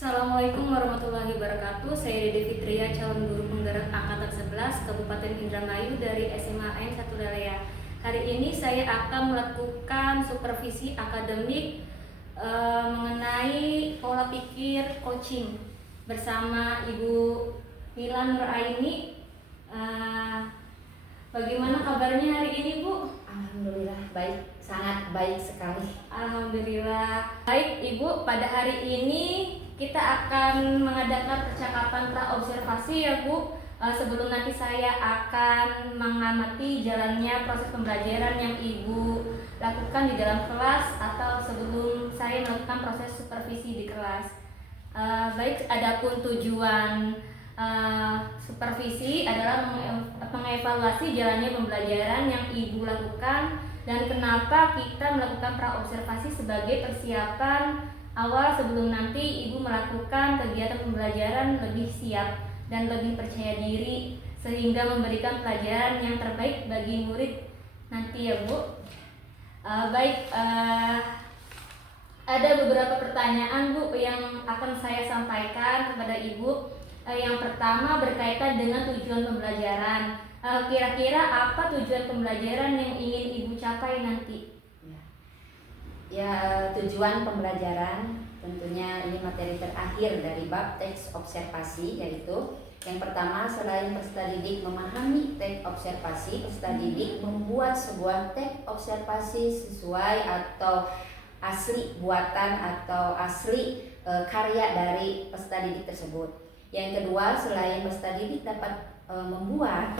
Assalamualaikum warahmatullahi wabarakatuh. Saya Dede Fitria, calon guru penggerak angkatan 11 Kabupaten Indramayu dari SMA N 1 Lelea. Hari ini saya akan melakukan supervisi akademik mengenai pola pikir coaching bersama Ibu Mila Nuraini. Bagaimana kabarnya hari ini, Bu? Alhamdulillah baik, sangat baik sekali. Alhamdulillah. Baik, Ibu, pada hari ini kita akan mengadakan percakapan pra-observasi ya, Bu. Sebelum nanti saya akan mengamati jalannya proses pembelajaran yang Ibu lakukan di dalam kelas atau sebelum saya melakukan proses supervisi di kelas. Baik, adapun tujuan supervisi adalah mengevaluasi jalannya pembelajaran yang Ibu lakukan dan kenapa kita melakukan pra-observasi sebagai persiapan awal sebelum nanti Ibu melakukan kegiatan pembelajaran lebih siap dan lebih percaya diri sehingga memberikan pelajaran yang terbaik bagi murid nanti ya, Bu. Ada beberapa pertanyaan, Bu, yang akan saya sampaikan kepada Ibu. Yang pertama berkaitan dengan tujuan pembelajaran. Kira-kira apa tujuan pembelajaran yang ingin Ibu capai nanti? Ya, tujuan pembelajaran tentunya ini materi terakhir dari bab teks observasi, yaitu yang pertama, selain peserta didik memahami teks observasi, peserta didik membuat sebuah teks observasi sesuai atau asli buatan atau asli karya dari peserta didik tersebut. Yang kedua, selain peserta didik dapat membuat,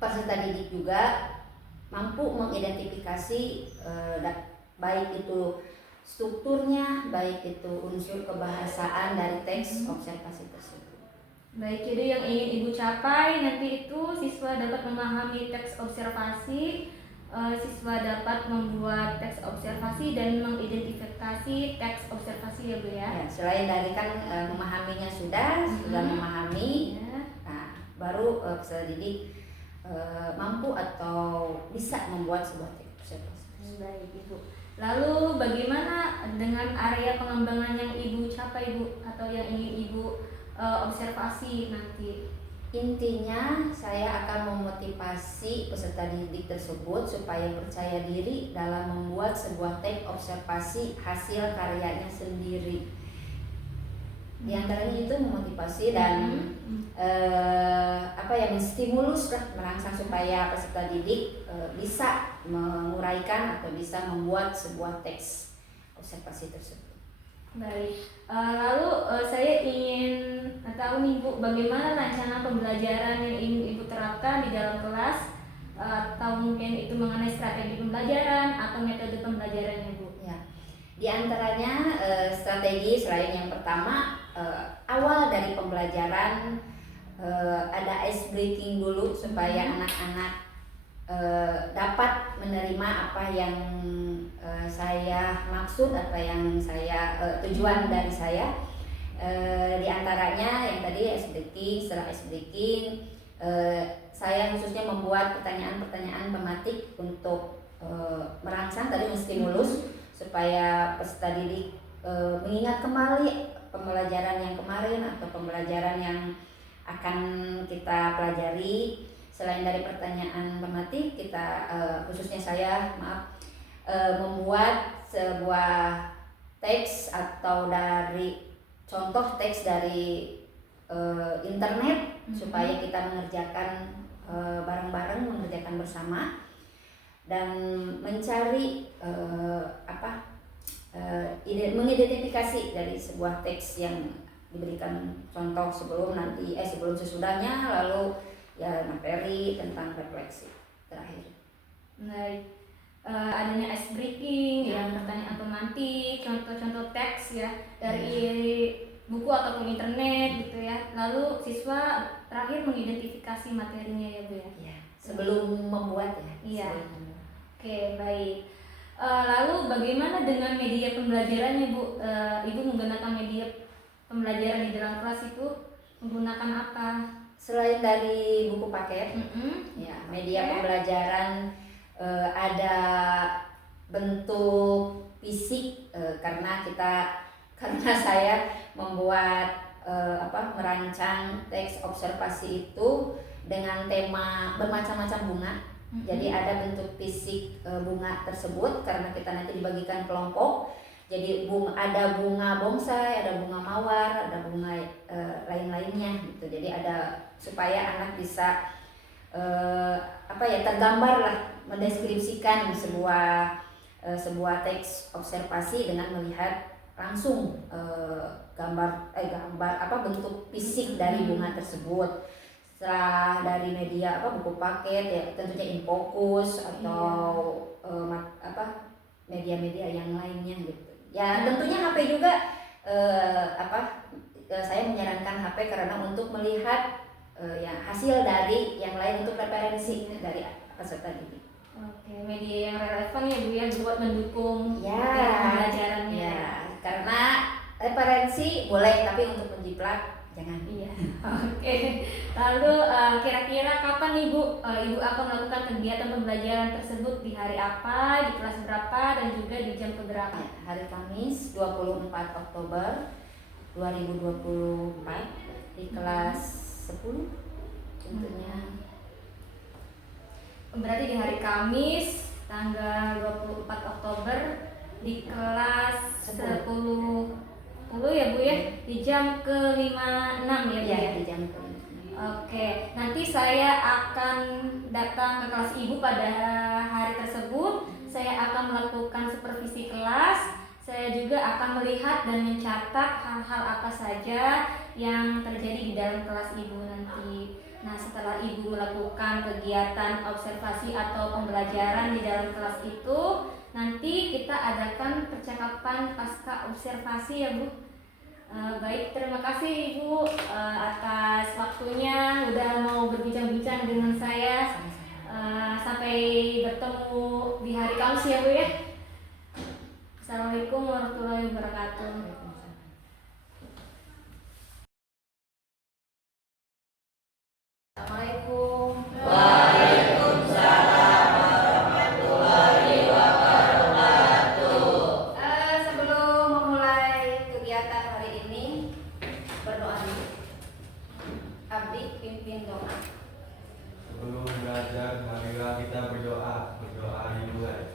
peserta didik juga mampu mengidentifikasi baik itu strukturnya, baik itu unsur kebahasaan dari teks observasi tersebut. Baik, jadi yang ingin Ibu capai nanti itu siswa dapat memahami teks observasi, siswa dapat membuat teks observasi dan mengidentifikasi teks observasi ya, Bu ya. Selain dari kan memahaminya sudah memahami, nah, baru peserta didik mampu atau bisa membuat sebuah teks observasi. Baik, Ibu. Lalu bagaimana dengan area pengembangan yang Ibu capai, Bu, atau yang ingin Ibu observasi nanti? Intinya saya akan memotivasi peserta didik tersebut supaya percaya diri dalam membuat sebuah teks observasi hasil karyanya sendiri. Di antaranya itu memotivasi dan menstimulus merangsang supaya peserta didik bisa menguraikan atau bisa membuat sebuah teks observasi tersebut. Baik, lalu saya ingin tahu nih, Bu, bagaimana rancangan pembelajaran yang ingin Ibu terapkan di dalam kelas, atau mungkin itu mengenai strategi pembelajaran atau metode pembelajarannya, Bu? Ya, di antaranya strategi selain yang pertama, awal dari pembelajaran ada ice breaking dulu supaya anak-anak dapat menerima apa yang saya maksud, apa yang saya tujuan dari saya. Di antaranya yang tadi ice breaking. Setelah ice breaking, saya khususnya membuat pertanyaan-pertanyaan tematik untuk merangsang tadi menstimulus supaya peserta didik mengingat kembali pembelajaran yang kemarin atau pembelajaran yang akan kita pelajari. Selain dari pertanyaan tematik, kita khususnya saya membuat sebuah teks atau dari contoh teks dari internet supaya kita mengerjakan bareng-bareng, mengerjakan bersama dan mencari mengidentifikasi dari sebuah teks yang diberikan contoh sebelum sesudahnya, lalu ya materi tentang refleksi terakhir. Baik, adanya ice breaking, pertanyaan tematik, contoh-contoh teks ya dari buku ataupun internet gitu ya. Lalu siswa terakhir mengidentifikasi materinya ya, Bu ya. Ya, sebelum membuat ya. Iya. Oke, baik. Lalu bagaimana dengan media pembelajarannya, Bu? Ibu menggunakan media pembelajaran di dalam kelas itu menggunakan apa? Selain dari buku paket, ya media pembelajaran ada bentuk fisik karena saya membuat merancang teks observasi itu dengan tema bermacam-macam bunga. Jadi ada bentuk fisik bunga tersebut karena kita nanti dibagikan kelompok. Jadi ada bunga bonsai, ada bunga mawar, ada bunga lain-lainnya gitu. Jadi ada supaya anak bisa tergambar lah, mendeskripsikan sebuah teks observasi dengan melihat langsung bentuk fisik dari bunga tersebut. Setelah dari media buku paket ya tentunya InFocus atau media-media yang lainnya gitu. Ya tentunya HP juga saya menyarankan HP karena untuk melihat hasil dari yang lain untuk referensi dari peserta didik. Oke, media yang relevan ya Bu ya buat mendukung pembelajarannya. Ya, karena referensi boleh tapi untuk menjiplak jangan. Iya. Oke. Lalu kira-kira kapan Ibu akan melakukan kegiatan pembelajaran tersebut, di hari apa, di kelas berapa, dan juga di jam berapa? Ya, hari Kamis 24 Oktober 2024 di kelas 10 tentunya. Berarti di hari Kamis tanggal 24 Oktober di kelas 10 ya Bu ya, di jam ke-56 ya Bu ya? Di jam ke-56. Oke, nanti saya akan datang ke kelas Ibu pada hari tersebut. Saya akan melakukan supervisi kelas. Saya juga akan melihat dan mencatat hal-hal apa saja yang terjadi di dalam kelas Ibu nanti. Nah, setelah Ibu melakukan kegiatan observasi atau pembelajaran di dalam kelas itu, nanti kita adakan percakapan pasca observasi ya Bu. Baik, terima kasih Ibu atas waktunya udah mau berbincang-bincang dengan saya. Sampai bertemu di hari Kamis ya Bu ya. Assalamualaikum warahmatullahi wabarakatuh. Assalamualaikum. Waalaikumsalam warahmatullahi wabarakatuh. Sebelum memulai kegiatan hari ini, berdoa dulu. Abdi pimpin doa. Sebelum belajar, marilah kita berdoa dimulai.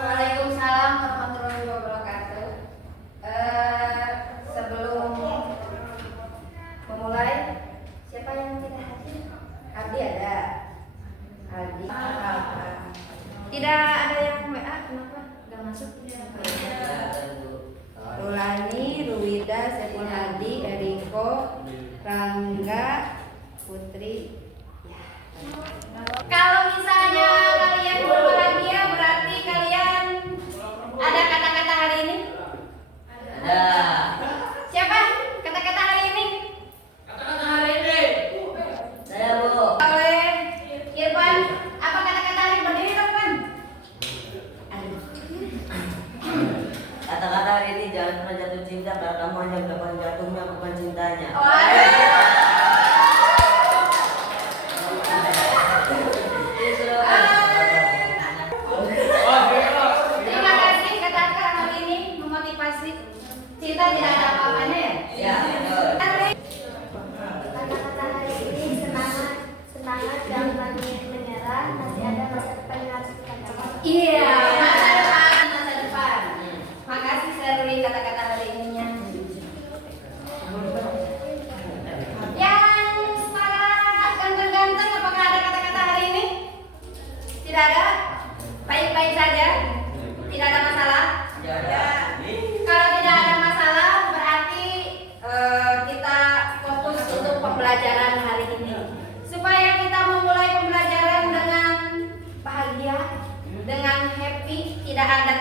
Waalaikumsalam warahmatullahi wabarakatuh. Sebelum memulai, siapa yang tidak hadir? Abdi ada. Abdi. Tidak ada yang WA, kenapa? Gak masuk? Rulani, Ruwida, Sepul Hadi, Eriko, Rangga, Putri. Kalau misalnya kalian berbahagia, berarti kalian ada kata-kata hari ini? Ada. Siapa? Kata-kata hari ini? Kata-kata hari ini. Saya Bu. Oleh Irfan. Apa kata-kata hari berdiri dong Pan? Kata-kata hari ini, jangan pernah jatuh cinta karena kamu hanya mendapatkan jatuhnya bukan cintanya. Terima kasih kata-kata hari ini memotivasi. Cinta tidak ada apa-apanya ya? Ya, betul. Kata-kata hari ini semangat jangan menyerah, masih ada masa depan yang harus kita capai. Iya, masa depan. Makasih Sherly kata-kata hari ininya. Yang para ganteng-ganteng, apakah ada kata-kata hari ini? Tidak ada? Baik-baik saja? Tidak ada masalah? Ya. Kalau tidak ada masalah, berarti kita fokus untuk pembelajaran hari ini. Supaya kita memulai pembelajaran dengan bahagia, dengan happy, tidak ada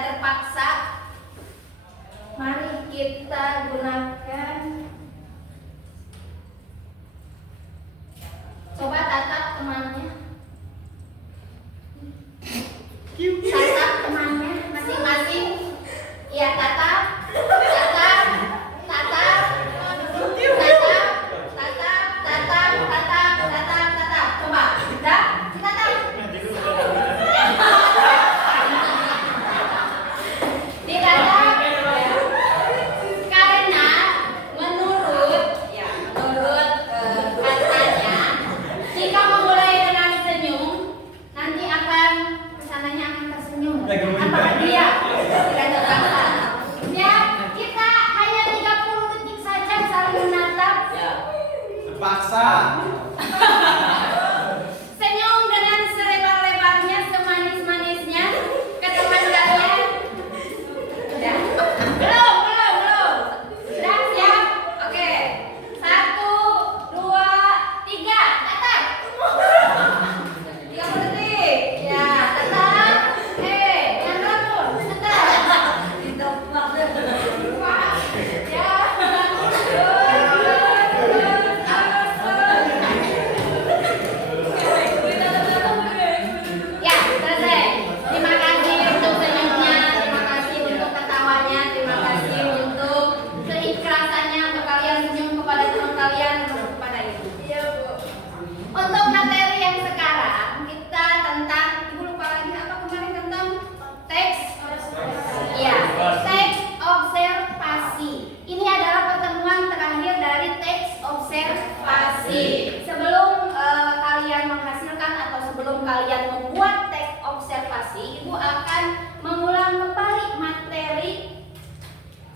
sebelum kalian membuat teks observasi, Ibu akan mengulang kembali materi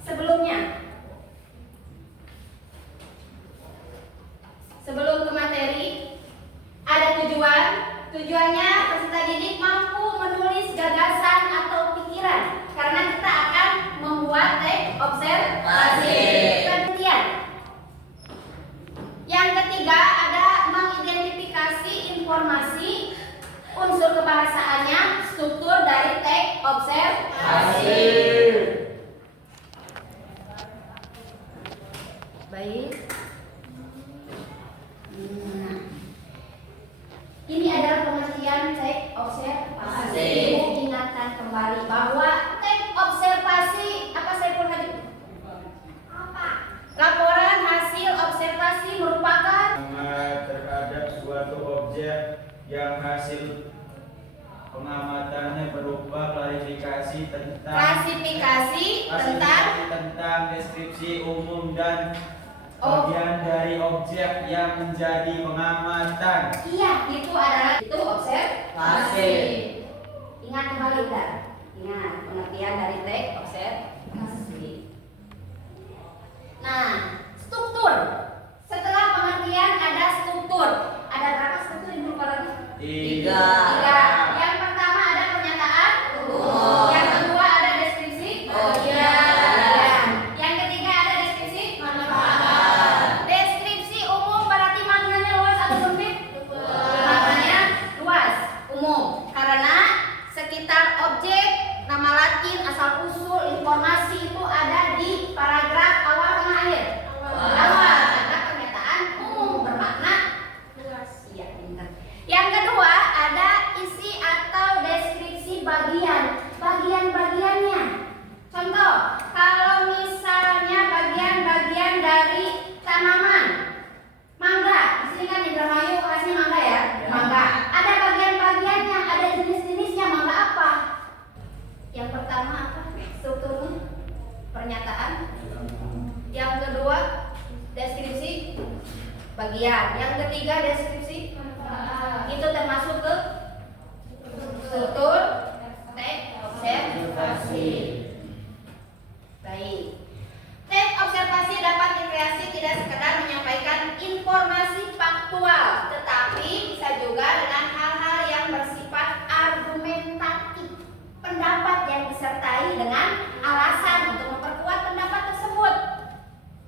sebelumnya. Sebelum ke materi, ada tujuan. Tujuannya peserta didik mampu menulis gagasan atau pikiran, karena kita akan membuat teks observasi. Kemudian, yang ketiga ada mengidentifikasi informasi, unsur kebahasaannya, struktur dari teks observasi. Baik. Ini adalah pengertian teks observasi. Ibu ingatkan kembali bahwa teks observasi apa saya Hadi? Apa? Laporan hasil observasi merupakan terhadap suatu objek yang hasil pengamatannya berupa klasifikasi tentang deskripsi umum dan bagian dari objek yang menjadi pengamatan. Iya, itu observasi. Ingat kembali Udah. Ingat pengertian dari teks observasi. Nah, struktur. Setelah pengertian ada struktur. Ada berapa struktur Ibu lupa lagi? 3. Yang pertama ada pernyataan. Yang kedua ada deskripsi. Yang ketiga ada deskripsi. Deskripsi umum berarti maknanya luas atau sempit? Maknanya luas, umum. Karena sekitar objek, nama latin, asal usul, informasi itu ada di paragraf awal tengah akhir. Awal, karena pernyataan umum bermakna luas. Iya, benar. Yang kedua ada isi atau deskripsi bagian-bagiannya. Contoh, kalau misalnya bagian-bagian dari tanaman mangga, di sini kan Indramayu khasnya mangga ya, mangga. Ada bagian-bagiannya, ada jenis-jenisnya mangga apa? Yang pertama apa? Strukturnya pernyataan. Yang kedua deskripsi bagian. Yang ketiga deskripsi. Itu termasuk ke struktur teks observasi. Baik. Teks observasi dapat dikreasi tidak sekedar menyampaikan informasi faktual, tetapi bisa juga dengan hal-hal yang bersifat argumentatif. Pendapat yang disertai dengan alasan untuk memperkuat pendapat tersebut.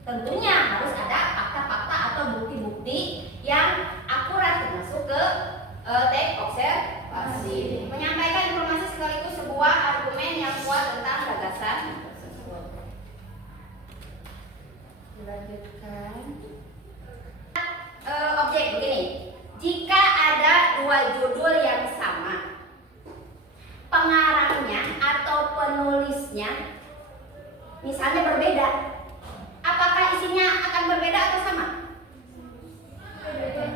Tentunya harus ada fakta-fakta atau bukti-bukti yang akurat termasuk ke teks observasi. Menyampaikan informasi sekaligus sebuah argumen yang kuat tentang gagasan tersebut. Dilanjutkan. Objek begini. Jika ada dua judul yang sama, pengarangnya atau penulisnya misalnya berbeda, apakah isinya akan berbeda atau sama?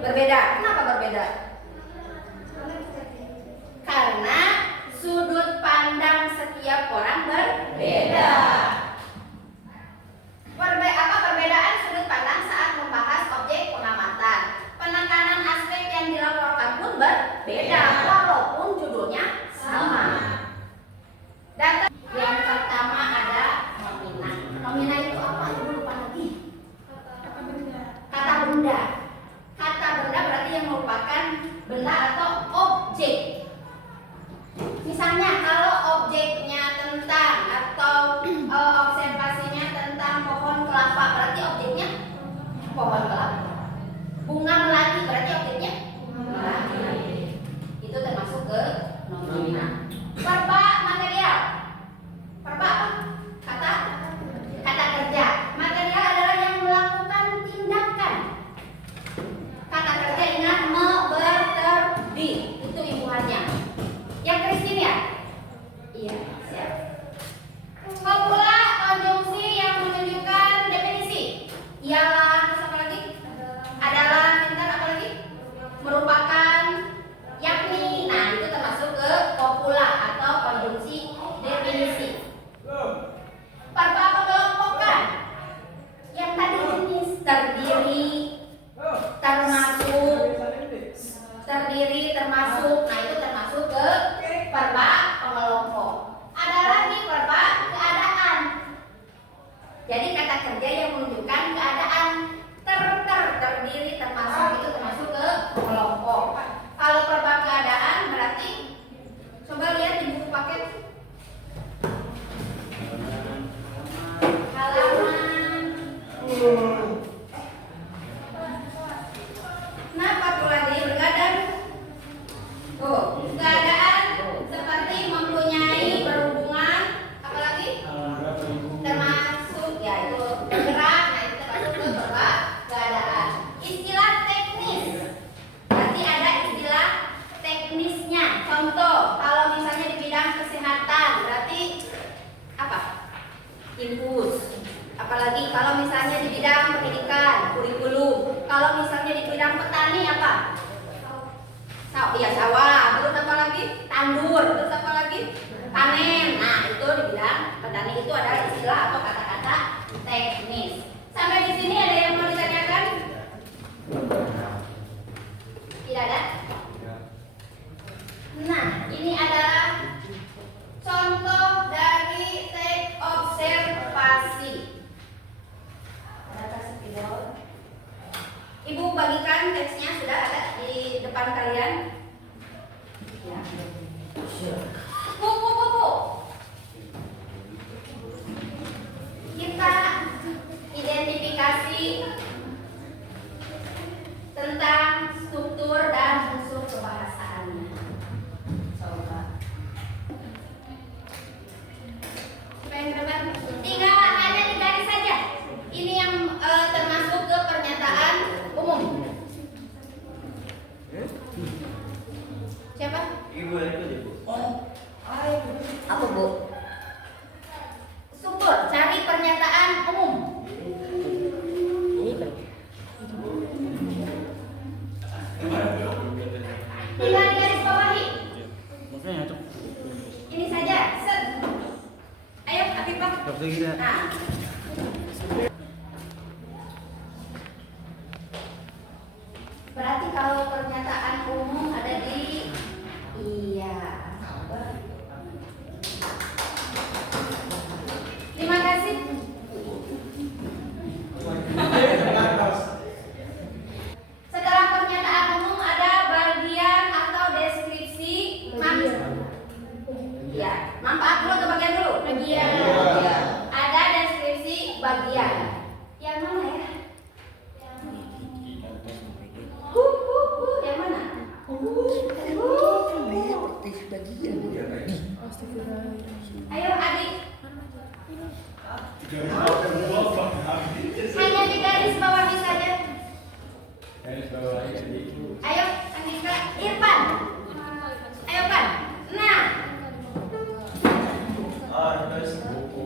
Berbeda. Kenapa berbeda? Karena sudut pandang setiap orang berbeda. Perbedaan sudut pandang saat membahas objek pengamatan. Penekanan aspek yang dilaporkan pun berbeda walaupun judulnya sama. Data yang pertama ada nomina. Nomina itu apa? Ibu lupa lagi. Kata benda. Kata benda berarti yang merupakan benda atau objek. Misalnya kalau objeknya tentang atau observasinya tentang pohon kelapa, berarti objeknya pohon kelapa. Bunga melati berarti objeknya melati. Itu termasuk ke nomina. Verba material. terdiri, termasuk. Nah, itu termasuk ke verba pengelompok. Ada lagi verba keadaan. Jadi kata kerja yang menunjukkan keadaan terdiri, termasuk, itu termasuk ke pengelompok. Kalau verba keadaan berarti coba lihat di buku paket halaman. Kenapa tuh lagi bergadang? Oh, keadaan seperti mempunyai berhubungan, apalagi termasuk ya itu bergerak, nah itu termasuk ke verba keadaan. Istilah teknis, berarti ada istilah teknisnya. Contoh, kalau misalnya di bidang kesehatan, berarti apa? Infus. Apalagi kalau misalnya di bidang pendidikan, kurikulum. Kalau misalnya di bidang petani apa? Sawah. Terus apa lagi? Tandur. Terus apa lagi? Panen. Nah, itu di bidang petani itu adalah istilah atau kata-kata teknis. Sampai di sini ada yang mau ditanyakan? Tidak ada? Nah, ini adalah contoh dari teks observasi. Ibu bagikan teksnya sudah ada di depan kalian. Ya. Bu. Kita identifikasi tentang struktur dan unsur kebahasaannya. Coba. Supaya teman tinggal ada di garis saja. Ini yang termasuk ke pernyataan umum. Siapa? Ibu itu aja, Bu. Apa, Bu? Struktur, cari pernyataan umum. Tinggal di garis bawahi. Ini saja. Set. Ayo, Afifah. Nah. Berarti kalau pernyataan umum ada di Terima kasih. Setelah pernyataan umum ada bagian atau deskripsi manfaat dulu atau bagian dulu? Bagian. Ada deskripsi bagian. Yang mana ya? Yang mana? Ayo adik. Hanya di garis bawah saja. Ayo Andika, Irfan. Ayo Pan. Nah. Terus buku.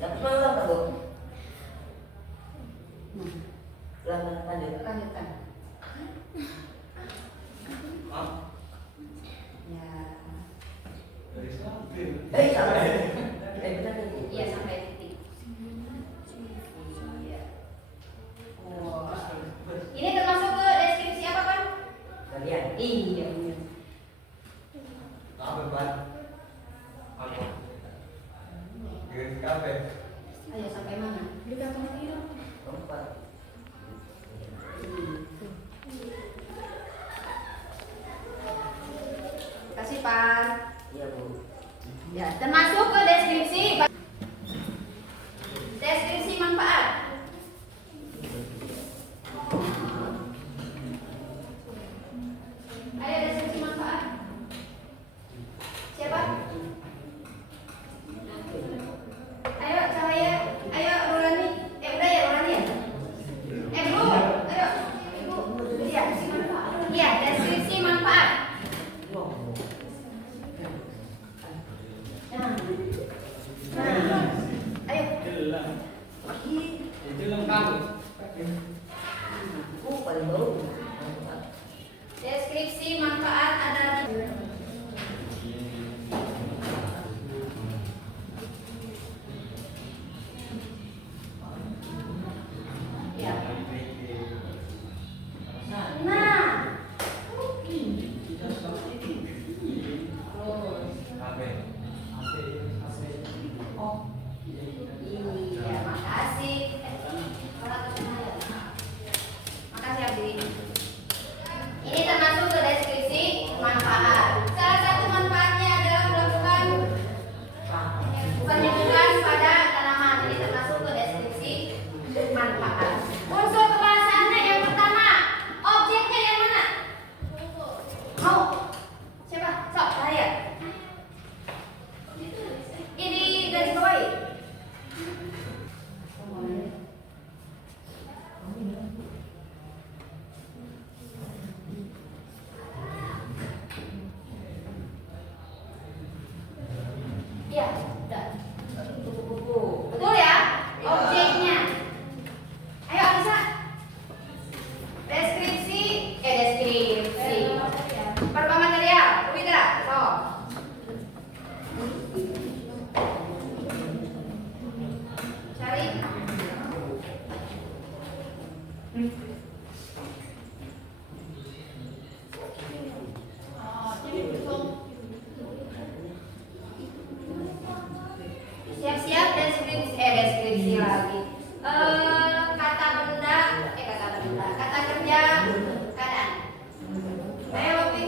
Tapi malam tak, Bu? Lanjut. Lanjutkan. Ya. Sampai. Benar tadi. Iya sampai titik. Iya. Oh. Ini termasuk ke deskripsi apa Pan? Bagian. Iya. Apa, Pak? Kafe. Ayo sampai mana? Keempat. Kasih Pan. Iya, Bu. Ya, termasuk ke deskripsi manfaat. Ayo deskripsi manfaat. Siapa? Ayo Cahaya, ayo Rulani. Udah ya Rulani ya? Bro, ayo. Ibu. Iya, deskripsi manfaat. Iya, deskripsi manfaat. Ayo. Paling baru. Deskripsi manfaat ada di lagi. Kata kerja keadaan. Ayo, Opi.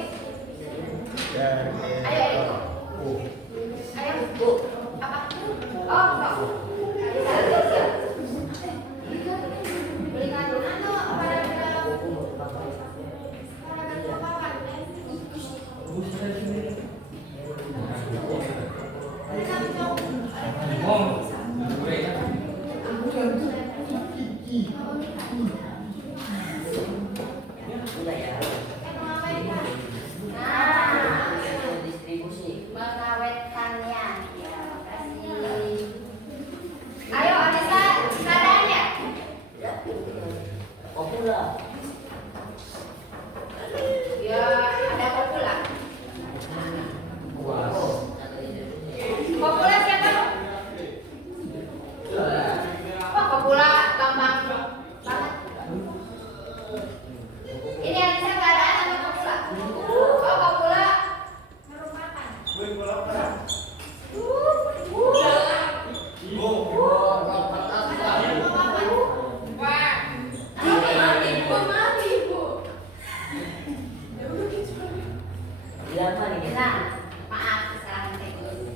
Ayo, Eko. Ayo, Bu. Apa? Oh, Pak. Belikan atau Udah ya. Nah, Distribusi. mengawetkannya. Ya, kasih. Ayo, Anissa, keadaannya. Popula. Ya, ada Popula. Popula siapa lo? Oh, Popula gampang banget. Ini Anissa keadaan sama Popula. Oh, Popula merupakan. Maaf, Ibu. Bilang apa nih? Nah, maaf kesalahan teknis.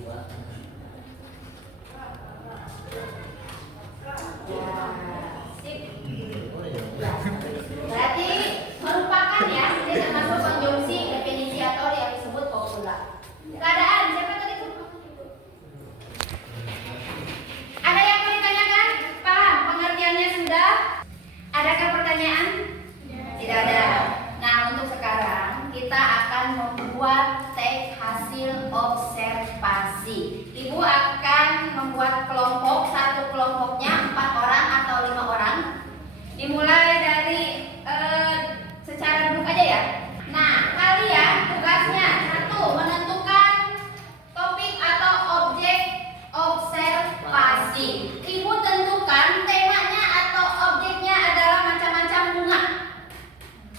Ya, sip. Berarti merupakan ya, ini termasuk konjungsi definisiator yang disebut kopula. Keadaan siapa tadi tuh? Ada yang mau ditanyakan? Paham pengertiannya sudah? Adakah pertanyaan? Tidak ada. Nah, untuk sekarang kita akan membuat teks hasil observasi. Ibu akan membuat kelompok, satu kelompoknya 4 orang atau 5 orang. Dimulai dari secara duduk aja ya. Nah, kalian tugasnya satu menentukan topik atau objek observasi. Ibu tentukan temanya atau objeknya adalah macam-macam bunga.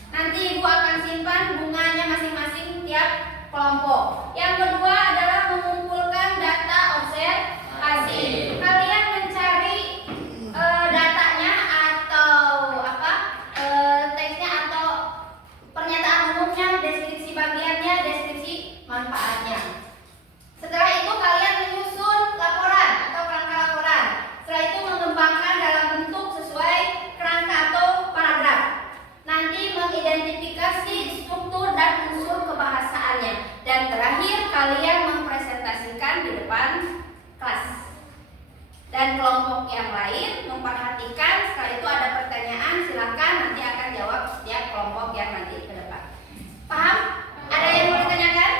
Nanti ibu akan simpan bunganya masing-masing tiap kelompok. Yang kedua adalah mengumpulkan data observasi. Kalian mencari datanya atau apa teksnya atau pernyataan umumnya, deskripsi bagiannya, deskripsi manfaatnya. Setelah itu kalian menyusun laporan atau kerangka laporan. Setelah itu mengembangkan dalam bentuk sesuai kerangka atau paragraf. Nanti mengidentifikasi struktur dan unsur kebahasaannya. Dan terakhir kalian mempresentasikan di depan kelas. Dan kelompok yang lain memperhatikan. Setelah itu ada pertanyaan, silakan nanti akan jawab setiap kelompok yang nanti ke depan. Paham? Ada yang mau ditanyakan?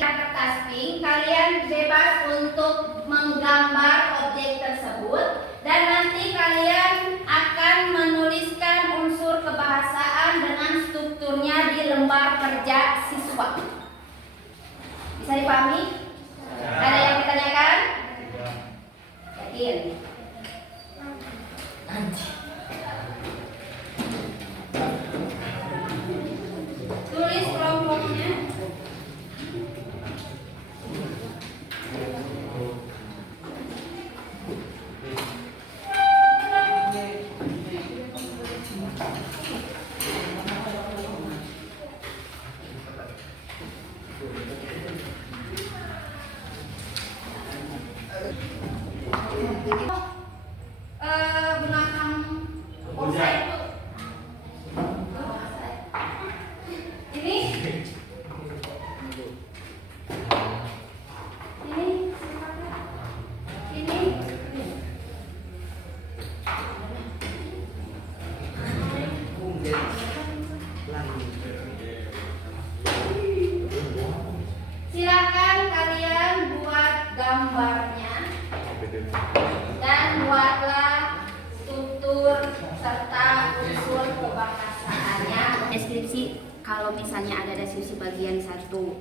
Pada kertas pink, kalian bebas untuk menggambar objek tersebut dan nanti kalian akan menuliskan unsur kebahasaan dengan strukturnya di lembar kerja siswa. Bisa dipahami? Ada yang ditanyakan? Yakin? Tulis kelompoknya. Gunakan offside itu. Ini silakan kalian buat gambarnya dan buatlah struktur serta unsur kebahasaannya. Deskripsi, kalau misalnya ada deskripsi bagian satu,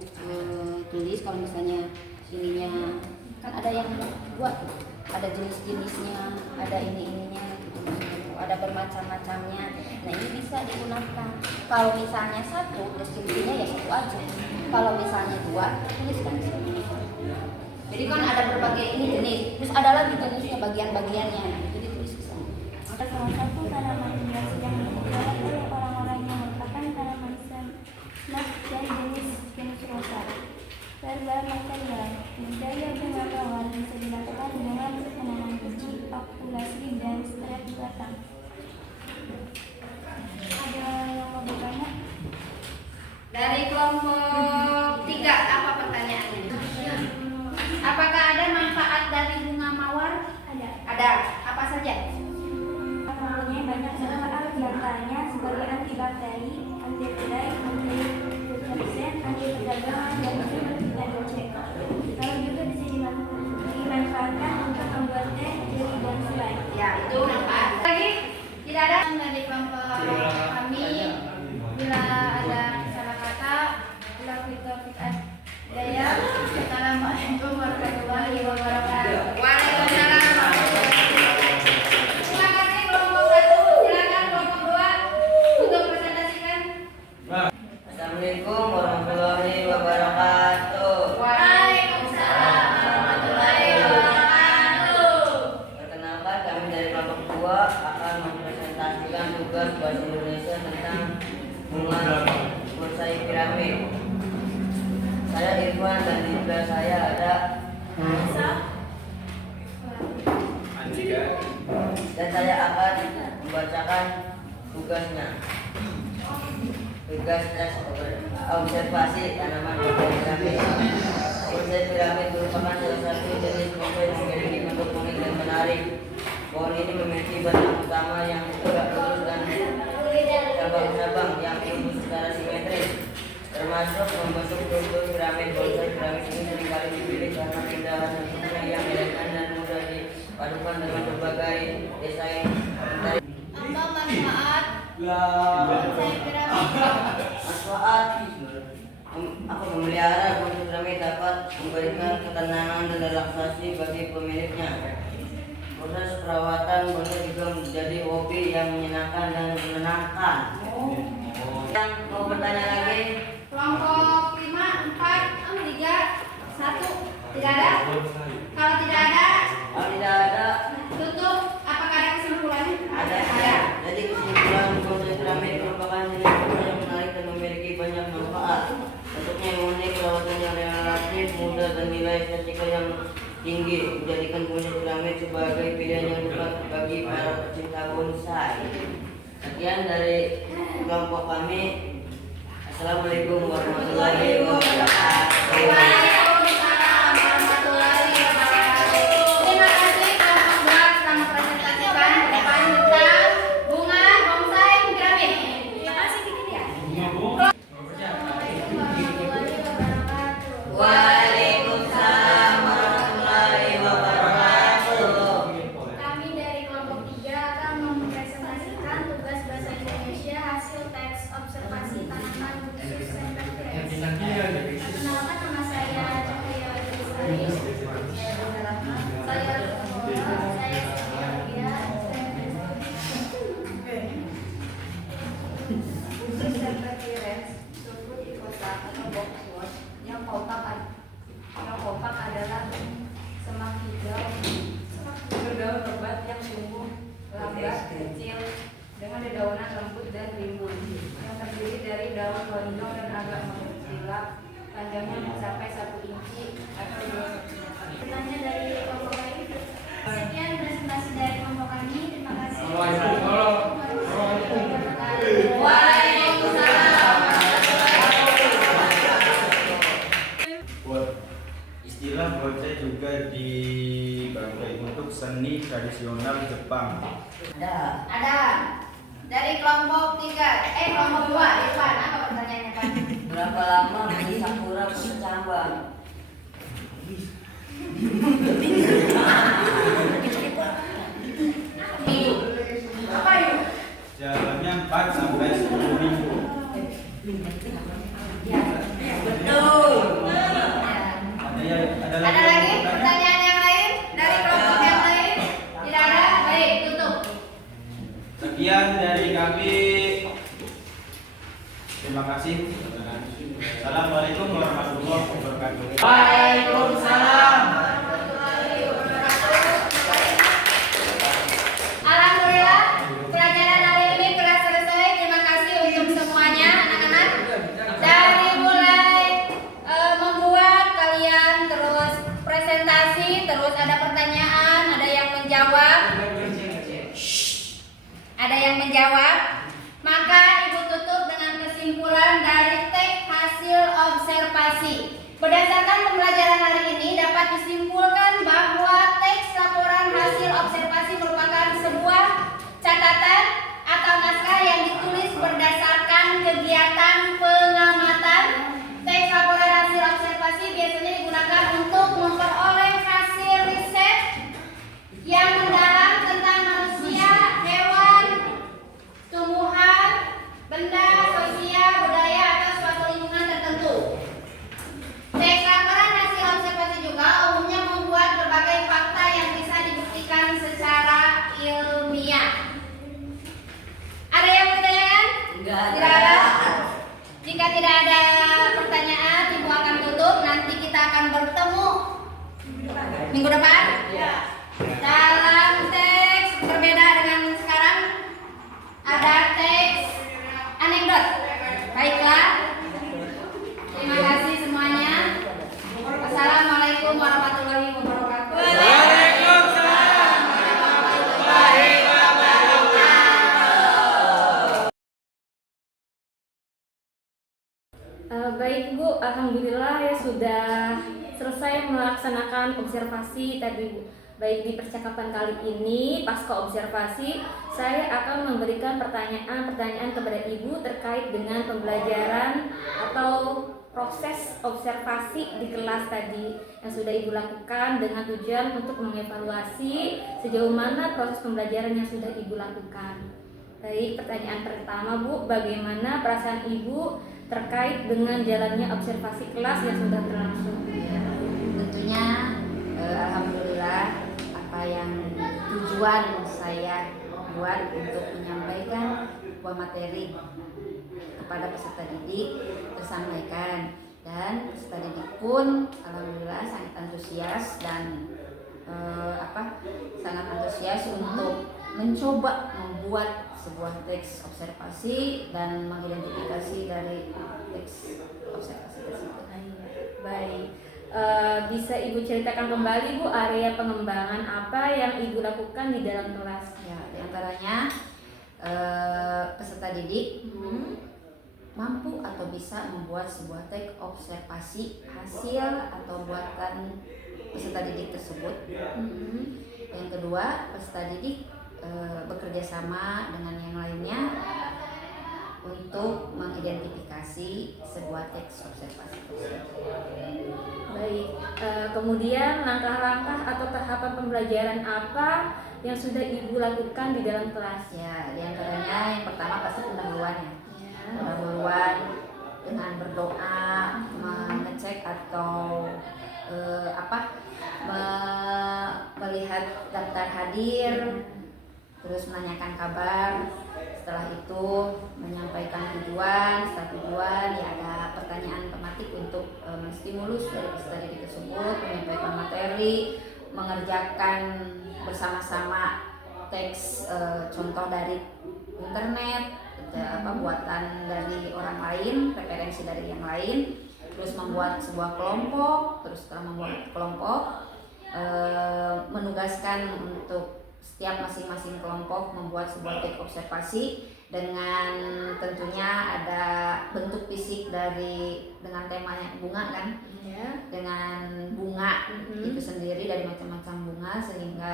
tulis kalau misalnya ininya kan ada yang buat, ada jenis-jenisnya, ada ininya gitu, ada bermacam-macamnya. Nah ini bisa digunakan. Kalau misalnya satu, deskripsinya ya satu aja. Kalau misalnya dua, tuliskan di sini. Jadi Jadi kan ada berbagai ini jenis. Terus ada lagi jenisnya bagian-bagiannya. Itu ditulis di sana. Salah satu tanaman hias yang dipelihara oleh orang-orang yang merupakan tanaman semak dari jenis rosa. Verba material, budidaya bunga mawar bisa dilakukan dengan menanam biji, okulasi, dan strep batang. Ada yang mau bertanya? Dari kelompok 3, apa pertanyaannya? Apakah ada manfaat dari bunga mawar? Ada. Apa saja? Mempunyai banyak manfaat, diantaranya sebagai antibakteri, antioksidan, antioksidan, anti perdagangan, dan vitamin C. Lalu juga bisa dimanfaatkan untuk membuat teh, jeli, dan selai. Ya, itu manfaat. Lagi tidak ada dari kelompok kami. Bila ada salah kata, bila kita daya. Assalamualaikum warahmatullahi wabarakatuh. Waalaikumsalam warahmatullahi wabarakatuh. Terima kasih kelompok 1. Silakan kelompok 2 untuk presentasikan. Assalamualaikum warahmatullahi wabarakatuh. Waalaikumsalam warahmatullahi wabarakatuh. Perkenalkan, kami dari kelompok 2 akan mempresentasikan tugas bahasa Indonesia tentang bunga bonsai piramid. Saya Irfan dan di sebelah saya ada Andika. dan saya akan membacakan tugasnya. Tugas tes observasi tanaman bonsai piramid. Bonsai piramid merupakan salah satu jenis bonsai yang memiliki bentuk unik dan menarik. Pohon ini memiliki batang utama yang tegak lurus dan cabang-cabang yang tumbuh secara simetris, termasuk membentuk struktur piramid. Bonsai piramid ini seringkali dipilih karena keindahan bentuknya yang elegan dan mudah dipadukan dengan berbagai desain. Apa manfaat bonsai piramid? Manfaat aku memelihara bonsai piramid dapat memberikan ketenangan dan relaksasi bagi pemiliknya. Proses perawatan bonsai juga menjadi hobi yang menyenangkan dan menenangkan. Yang mau bertanya lagi? Kelompok 5, 4, 3, 1. Tidak ada? Kalau tidak ada, Kalau tidak ada, tutup. Apakah ada kesimpulannya? ada. Jadi kesimpulan bonsai piramid merupakan jenis bonsai yang menarik dan memiliki banyak manfaat. Bentuknya yang unik, perawatannya relatif mudah dan nilai estetika yang tinggi menjadikan bonsai piramid sebagai pilihan yang tepat bagi para pecinta bonsai. Sekian dari kelompok kami. Assalamualaikum warahmatullahi wabarakatuh. Waalaikumsalam warahmatullahi wabarakatuh. Terima kasih kelompok 2 telah mempresentasikan ke depan tentang bunga bonsai piramid. Terima kasih dikit ya. Assalamualaikum warahmatullahi wabarakatuh. Waalaikumsalam warahmatullahi wabarakatuh. Kami dari kelompok 3 akan mempresentasikan tugas bahasa Indonesia hasil teks observasi tanaman khusus Center PS. Perkenalkan, nama saya Cahaya Lestari. Saya Sylvia. Center Pires, Subud Ikosa atau boxwood yang kompak adalah semak hijau berdaun lebat yang tumbuh lambat kecil dengan dedaunan lembut dan rimbun yang terdiri dari daun lonjong dan agak mengkilap, panjangnya mencapai 1 inci atau 2 cm. Bertanya dari kelompok lain. Sekian presentasi dari kelompok kami. Terima kasih. Waalaikumsalam. Istilah bonsai juga dipakai untuk seni tradisional Jepang. Ada. Dari kelompok 3, kelompok 2, Irfan, apa pertanyaannya, Pak? Berapa lama biji sakura bercambang? Apa yuk? Jalannya 4 sampai 10 minggu. Betul. Ada lagi pertanyaan yang lain dari kelompok yang lain? Tidak ada? Baik, tutup. Sekian dari kami. Terima kasih. Assalamualaikum warahmatullahi wabarakatuh. Waalaikumsalam. Ada yang menjawab? Maka Ibu tutup dengan kesimpulan dari teks hasil observasi. Berdasarkan pembelajaran hari ini dapat disimpulkan bahwa teks laporan hasil observasi merupakan sebuah catatan atau naskah yang ditulis berdasarkan kegiatan pengamatan. Teks laporan hasil observasi biasanya digunakan untuk memperoleh hasil riset yang mendalam tentang manusia, hewan, tumbuhan, benda, sosial, budaya, atau suatu lingkungan tertentu. Teks laporan hasil observasi juga umumnya membuat berbagai fakta yang bisa dibuktikan secara ilmiah. Ada yang bertanyakan? Enggak ada. Tidak ada? Jika tidak ada pertanyaan, Ibu akan tutup. Nanti kita akan bertemu minggu depan. Dalam teks berbeda dengan sekarang, ada teks anekdot. Baiklah. Terima kasih semuanya. Assalamualaikum warahmatullahi wabarakatuh. Baik Bu, alhamdulillah ya sudah selesai melaksanakan observasi tadi Bu. Baik di percakapan kali ini pasca observasi, saya akan memberikan pertanyaan-pertanyaan kepada Ibu terkait dengan pembelajaran atau proses observasi di kelas tadi yang sudah Ibu lakukan dengan tujuan untuk mengevaluasi sejauh mana proses pembelajaran yang sudah Ibu lakukan. Baik, pertanyaan pertama Bu, bagaimana perasaan Ibu terkait dengan jalannya observasi kelas yang sudah berlangsung? Ya, tentunya alhamdulillah apa yang tujuan saya buat untuk menyampaikan sebuah materi kepada peserta didik tersampaikan, dan peserta didik pun alhamdulillah sangat antusias dan sangat antusias untuk mencoba membuat sebuah teks observasi dan mengidentifikasi dari teks observasi tersebut. Baik, bisa Ibu ceritakan kembali Bu area pengembangan apa yang Ibu lakukan di dalam kelas? Ya, diantaranya peserta didik mampu atau bisa membuat sebuah teks observasi hasil atau buatan peserta didik tersebut. Yang kedua, peserta didik bekerja sama dengan yang lainnya untuk mengidentifikasi sebuah teks observasi tersebut. Baik, kemudian langkah-langkah atau tahapan pembelajaran apa yang sudah Ibu lakukan di dalam kelas? Ya, diantaranya yang pertama pasti pendahuluan ya. Pendahuluan dengan berdoa, mengecek atau melihat daftar hadir, terus menanyakan kabar. Setelah itu menyampaikan tujuan. Setelah tujuan ya ada pertanyaan tematik untuk menstimulus dari peserta didik tersebut, menyampaikan materi, mengerjakan bersama-sama teks contoh dari internet, buatan dari orang lain, referensi dari yang lain, terus membuat sebuah kelompok. Terus setelah membuat kelompok, menugaskan untuk setiap masing-masing kelompok membuat sebuah teks observasi dengan tentunya ada bentuk fisik dengan temanya bunga kan, dengan bunga itu sendiri dari macam-macam bunga, sehingga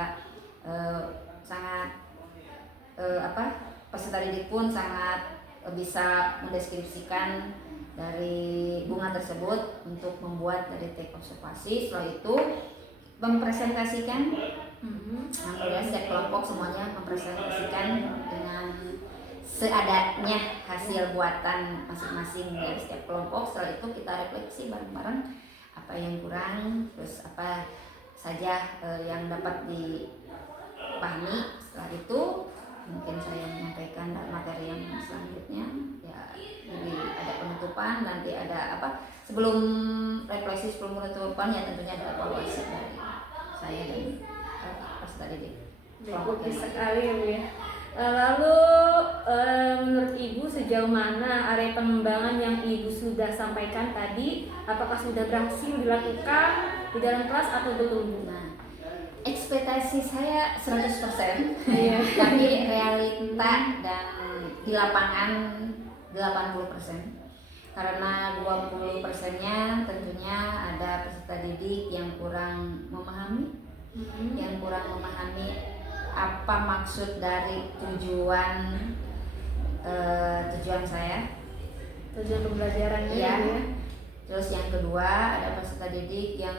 sangat peserta didik pun sangat bisa mendeskripsikan dari bunga tersebut untuk membuat dari teks observasi. Setelah itu mempresentasikan, alhamdulillah setiap kelompok semuanya mempresentasikan dengan seadanya hasil buatan masing-masing dari setiap kelompok. Setelah itu kita refleksi bareng-bareng apa yang kurang, terus apa saja yang dapat dipahami. Setelah itu mungkin saya menyampaikan materi yang selanjutnya ya, jadi ada penutupan, nanti ada sebelum refleksi, sebelum penutupan ya tentunya ada evaluasi dari saya dan peserta didik. Bagus sekali ya Bu ya. Lalu menurut Ibu sejauh mana area pengembangan yang Ibu sudah sampaikan tadi, apakah sudah berhasil dilakukan di dalam kelas atau belum Bu? Nah, ekspektasi saya 100%, Iya. tapi realita dan di lapangan 80%. Karena 20%-nya tentunya ada peserta didik yang kurang memahami, yang kurang memahami apa maksud dari tujuan saya. Tujuan pembelajarannya Iya. ya. Terus yang kedua ada peserta didik yang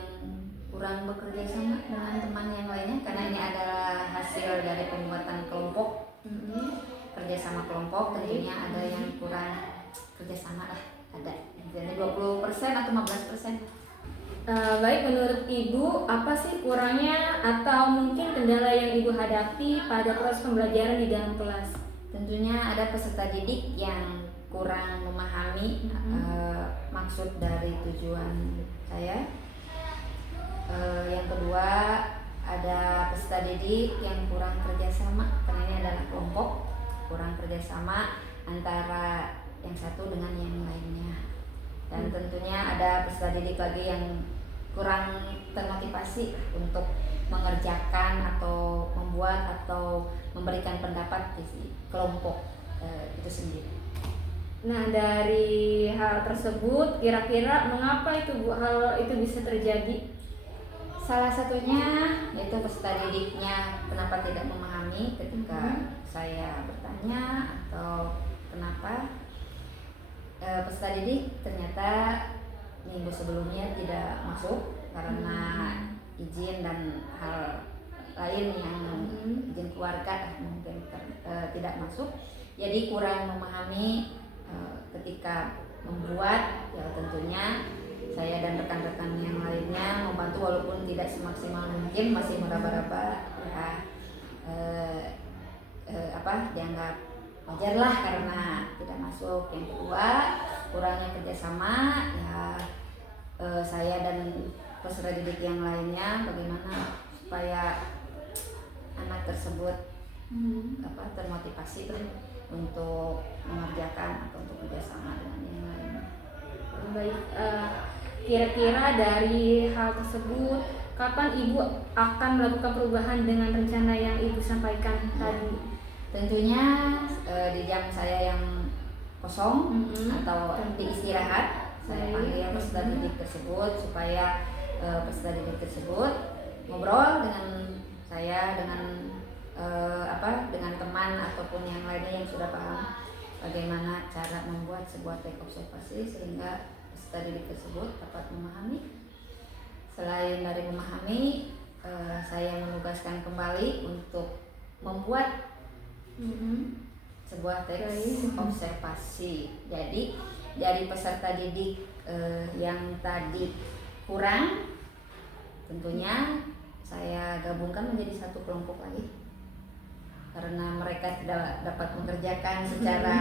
kurang bekerja sama dengan teman yang lainnya, karena ini adalah hasil dari pembuatan kelompok, kerjasama kelompok. Tentunya ada yang kurang kerjasama lah, ada jadi 20% atau 15%. Baik, menurut Ibu apa sih kurangnya atau mungkin kendala yang Ibu hadapi pada proses pembelajaran di dalam kelas? Tentunya ada peserta didik yang kurang memahami maksud dari tujuan saya. Yang kedua ada peserta didik yang kurang kerjasama, karena ini adalah kelompok, kurang kerjasama antara yang satu dengan yang lainnya. Dan tentunya ada peserta didik lagi yang kurang termotivasi untuk mengerjakan atau membuat atau memberikan pendapat di kelompok itu sendiri. Nah, dari hal tersebut kira-kira mengapa itu Bu hal itu bisa terjadi? Salah satunya yaitu peserta didiknya kenapa tidak memahami ketika saya bertanya, atau kenapa peserta didik ternyata minggu sebelumnya tidak masuk karena izin dan hal lain yang izin keluarga mungkin tidak masuk. Jadi kurang memahami ketika membuat, ya tentunya saya dan rekan-rekan yang lainnya membantu walaupun tidak semaksimal mungkin, masih meraba-raba ya, dianggap wajar lah karena tidak masuk. Yang kedua kurangnya kerjasama, ya saya dan peserta didik yang lainnya bagaimana supaya anak tersebut termotivasi untuk mengerjakan atau untuk kerjasama dengan yang lain. Baik, kira-kira dari hal tersebut kapan Ibu akan melakukan perubahan dengan rencana yang Ibu sampaikan tadi? Tentunya di jam saya yang kosong atau di istirahat, saya panggil peserta didik tersebut supaya peserta didik tersebut ngobrol dengan saya, dengan teman ataupun yang lainnya yang sudah paham bagaimana cara membuat sebuah teks observasi sehingga peserta didik tersebut dapat memahami. Selain dari memahami, saya menugaskan kembali untuk membuat sebuah teks observasi. Jadi dari peserta didik yang tadi kurang, tentunya saya gabungkan menjadi satu kelompok lagi karena mereka tidak dapat mengerjakan secara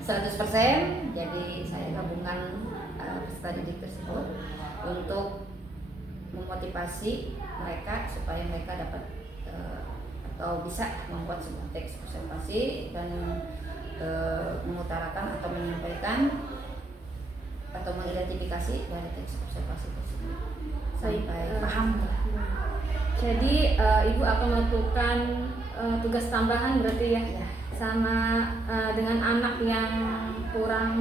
100%. Jadi saya gabungkan peserta didik tersebut untuk memotivasi mereka supaya mereka dapat atau bisa membuat sebuah teks observasi dan mengutarakan atau menyampaikan atau mengidentifikasi dari teks observasi tersebut sampai paham. Jadi Ibu akan melakukan tugas tambahan berarti ya, sama dengan anak yang kurang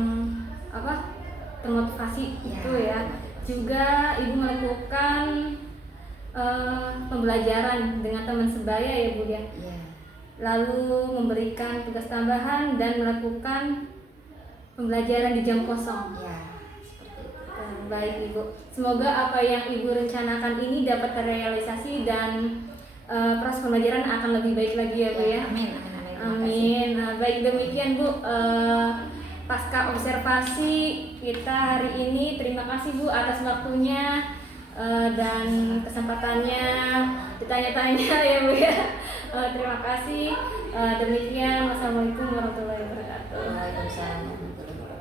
termotivasi itu ya. Juga Ibu melakukan pembelajaran dengan teman sebaya ya Bu ya. Lalu memberikan tugas tambahan dan melakukan pembelajaran di jam kosong. Baik Ibu, semoga apa yang Ibu rencanakan ini dapat terrealisasi dan proses pembelajaran akan lebih baik lagi ya Bu ya. Amin. Nah, baik demikian Bu, pasca observasi kita hari ini. Terima kasih Bu atas waktunya dan kesempatannya ditanya-tanya ya Bu ya. Terima kasih. Demikian, wassalamualaikum warahmatullahi wabarakatuh. Waalaikumsalam warahmatullahi wabarakatuh.